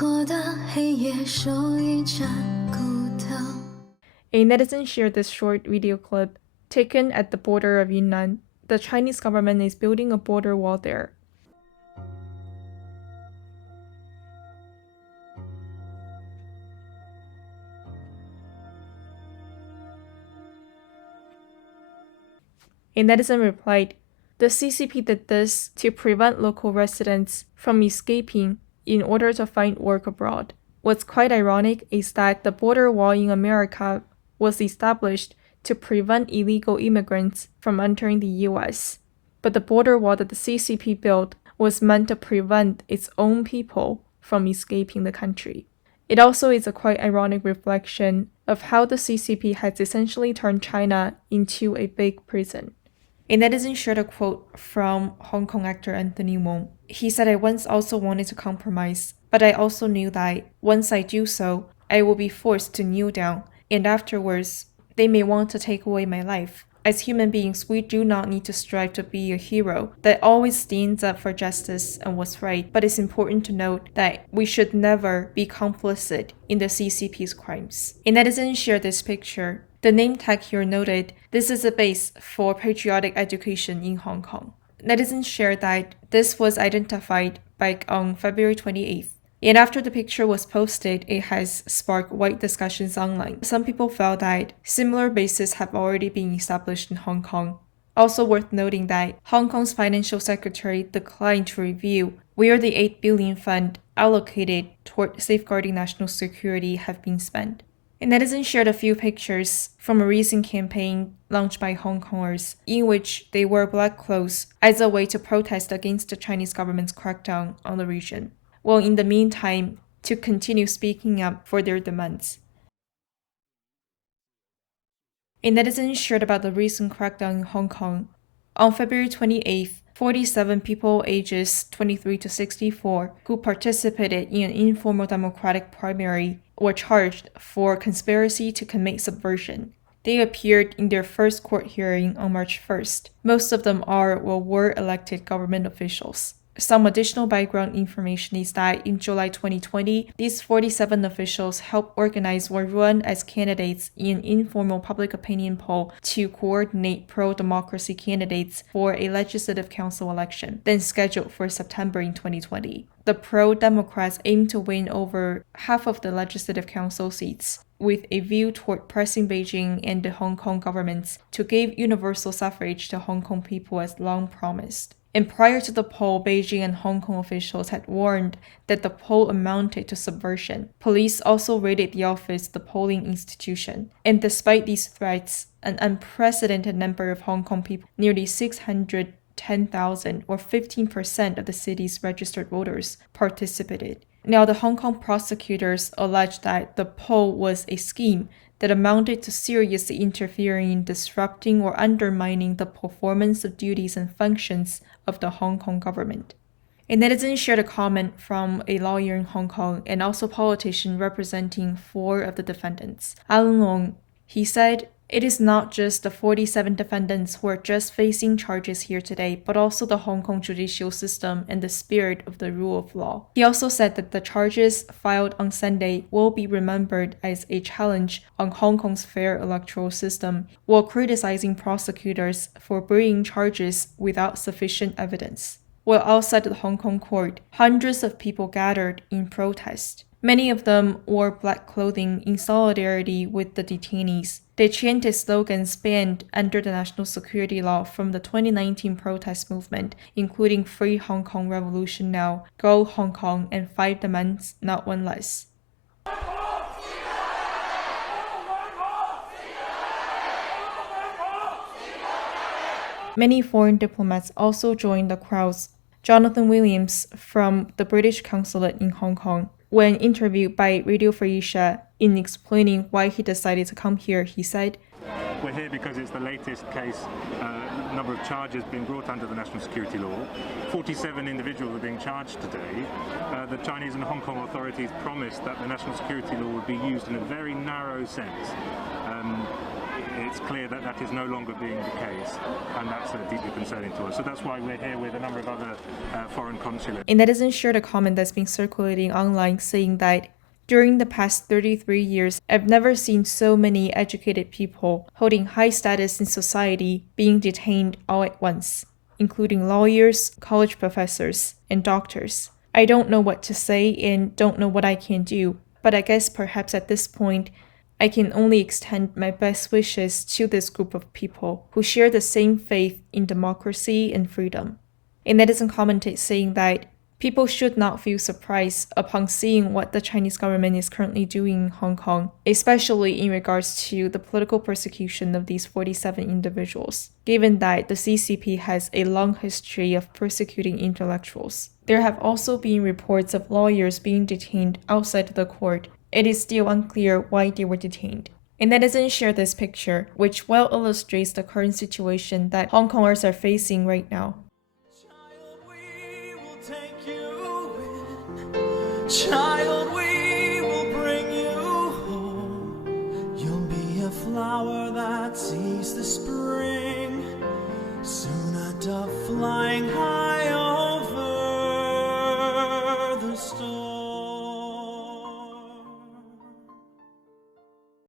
A netizen shared this short video clip taken at the border of Yunnan. The Chinese government is building a border wall there. A netizen replied, "The CCP did this to prevent local residents from escaping in order to find work abroad. What's quite ironic is that the border wall in America was established to prevent illegal immigrants from entering the US. But the border wall that the CCP built was meant to prevent its own people from escaping the country." It also is a quite ironic reflection of how the CCP has essentially turned China into a big prison. A netizen shared a quote from Hong Kong actor Anthony Wong. He said, "I once also wanted to compromise, but I also knew that once I do so, I will be forced to kneel down, and afterwards, they may want to take away my life. As human beings, we do not need to strive to be a hero that always stands up for justice and what's right, but it's important to note that we should never be complicit in the CCP's crimes." A netizen shared this picture. The name tag here noted, "This is a base for patriotic education in Hong Kong." Netizens shared that this was identified back on February 28th. And after the picture was posted, it has sparked wide discussions online. Some people felt that similar bases have already been established in Hong Kong. Also worth noting that Hong Kong's financial secretary declined to review where the 8 billion fund allocated toward safeguarding national security have been spent. A netizen shared a few pictures from a recent campaign launched by Hong Kongers in which they wore black clothes as a way to protest against the Chinese government's crackdown on the region, while in the meantime to continue speaking up for their demands. A netizen shared about the recent crackdown in Hong Kong. On February 28th, 47 people ages 23 to 64 who participated in an informal democratic primary were charged for conspiracy to commit subversion. They appeared in their first court hearing on March 1st. Most of them are or were elected government officials. Some additional background information is that in July 2020, these 47 officials helped organize or run as candidates in an informal public opinion poll to coordinate pro-democracy candidates for a legislative council election, then scheduled for September in 2020. The pro-Democrats aim to win over half of the legislative council seats, with a view toward pressing Beijing and the Hong Kong governments to give universal suffrage to Hong Kong people as long promised. And prior to the poll, Beijing and Hong Kong officials had warned that the poll amounted to subversion. Police also raided the office of the polling institution. And despite these threats, an unprecedented number of Hong Kong people, nearly 610,000 or 15% of the city's registered voters, participated. Now, the Hong Kong prosecutors alleged that the poll was a scheme that amounted to seriously interfering in disrupting or undermining the performance of duties and functions of the Hong Kong government. A netizen shared a comment from a lawyer in Hong Kong and also politician representing 4 of the defendants. Alan Long, he said, "It is not just the 47 defendants who are just facing charges here today, but also the Hong Kong judicial system and the spirit of the rule of law." He also said that the charges filed on Sunday will be remembered as a challenge on Hong Kong's fair electoral system, while criticizing prosecutors for bringing charges without sufficient evidence. While outside the Hong Kong court, hundreds of people gathered in protest. Many of them wore black clothing in solidarity with the detainees. They chanted slogans banned under the national security law from the 2019 protest movement, including Free Hong Kong Revolution Now, Go Hong Kong, and 5 demands, not one less. Many foreign diplomats also joined the crowds. Jonathan Williams from the British consulate in Hong Kong, when interviewed by Radio Free Asia in explaining why he decided to come here, he said, "We're here because it's the latest case, number of charges being brought under the national security law. 47 individuals are being charged today. The Chinese and Hong Kong authorities promised that the national security law would be used in a very narrow sense. it's clear that that is no longer being the case, and that's deeply concerning to us. So that's why we're here with a number of other foreign consulates. And Netizen shared a comment that's been circulating online saying that during the past 33 years, I've never seen so many educated people holding high status in society being detained all at once, including lawyers, college professors, and doctors. I don't know what to say and don't know what I can do, but I guess perhaps at this point, I can only extend my best wishes to this group of people who share the same faith in democracy and freedom. A netizen commented saying that people should not feel surprised upon seeing what the Chinese government is currently doing in Hong Kong, especially in regards to the political persecution of these 47 individuals, given that the CCP has a long history of persecuting intellectuals. There have also been reports of lawyers being detained outside the court. It is still unclear why they were detained. A netizen shared this picture, which well illustrates the current situation that Hong Kongers are facing right now. Child, we will bring you home. You'll be a flower that sees the spring.